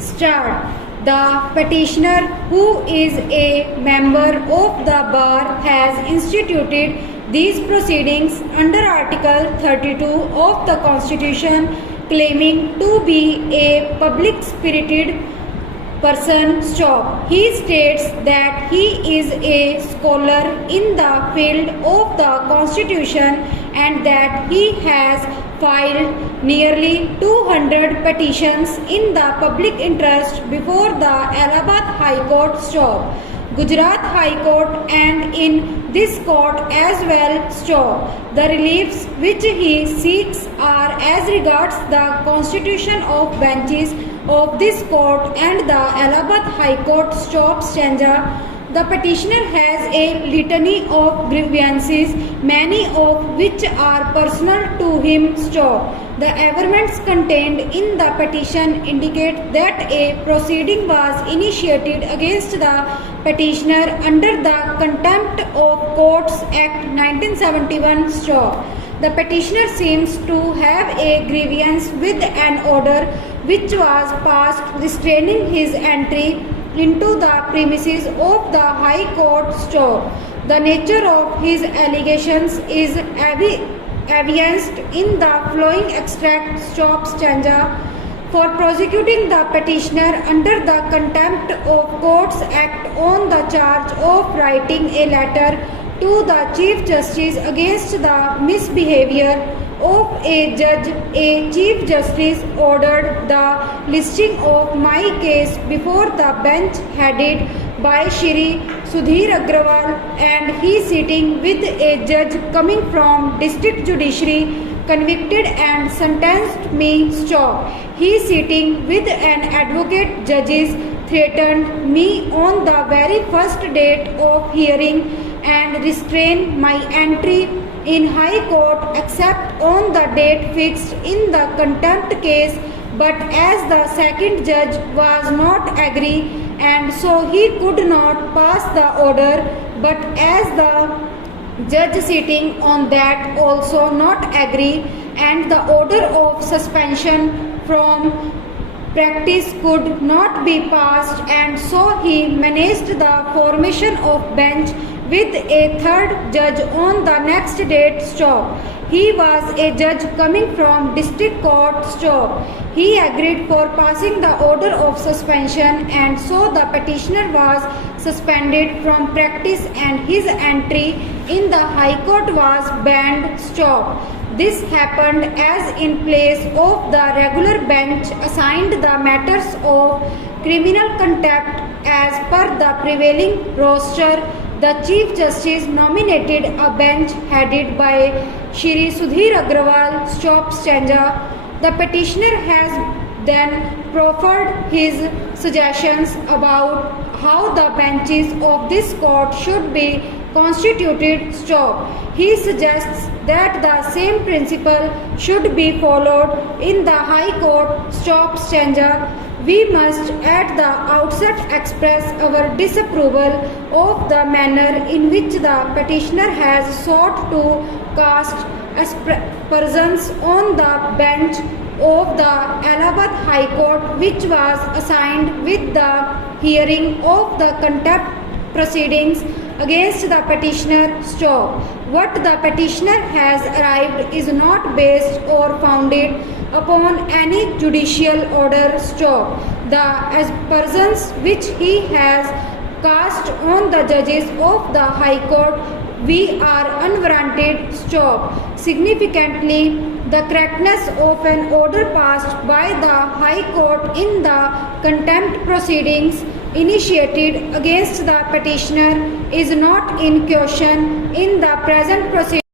Start. The petitioner, who is a member of the bar, has instituted these proceedings under Article 32 of the Constitution, claiming to be a public spirited person. Stop. He states that he is a scholar in the field of the Constitution and that he has filed nearly 200 petitions in the public interest before the Allahabad High Court. Stop. Gujarat High Court and in this court as well. Stop. The reliefs which he seeks are as regards the constitution of benches of this court and the Allahabad High Court. Stop. Stanza. The petitioner has a litany of grievances, many of which are personal to him. Stop. The averments contained in the petition indicate that a proceeding was initiated against the petitioner under the Contempt of Courts Act 1971. Stop. The petitioner seems to have a grievance with an order which was passed restraining his entry into the premises of the High Court. Stop. The nature of his allegations is evidenced in the following extract. Stop. Stanza. For prosecuting the petitioner under the Contempt of Courts Act on the charge of writing a letter to the Chief Justice against the misbehavior of a judge, a Chief Justice ordered the listing of my case before the bench headed by Shri Sudhir Agrawal, and he sitting with a judge coming from District Judiciary convicted and sentenced me. Stop. He sitting with an advocate judges threatened me on the very first date of hearing and restrained my entry in High Court except on the date fixed in the contempt case, but as the second judge was not agree and so he could not pass the order, but as the judge sitting on that also not agree and the order of suspension from practice could not be passed, and so he managed the formation of bench with a third judge on the next date. Stop. He was a judge coming from district court. Stop. He agreed for passing the order of suspension, and so the petitioner was suspended from practice and his entry in the High Court was banned. Stop. This happened as in place of the regular bench assigned the matters of criminal contempt as per the prevailing roster. The Chief Justice nominated a bench headed by Shri Sudhir Agrawal. Stop. Stanza. The petitioner has then proffered his suggestions about how the benches of this court should be constituted. Stop. He suggests that the same principle should be followed in the High Court. Stop. Stanza. We must at the outset express our disapproval of the manner in which the petitioner has sought to cast aspersions on the bench of the Allahabad High Court, which was assigned with the hearing of the contempt proceedings against the petitioner. Stop. What the petitioner has arrived is not based or founded upon any judicial order. Stop. The aspersions which he has cast on the judges of the High Court we are unwarranted. Stop. Significantly, the correctness of an order passed by the High Court in the contempt proceedings initiated against the petitioner is not in question in the present proceedings.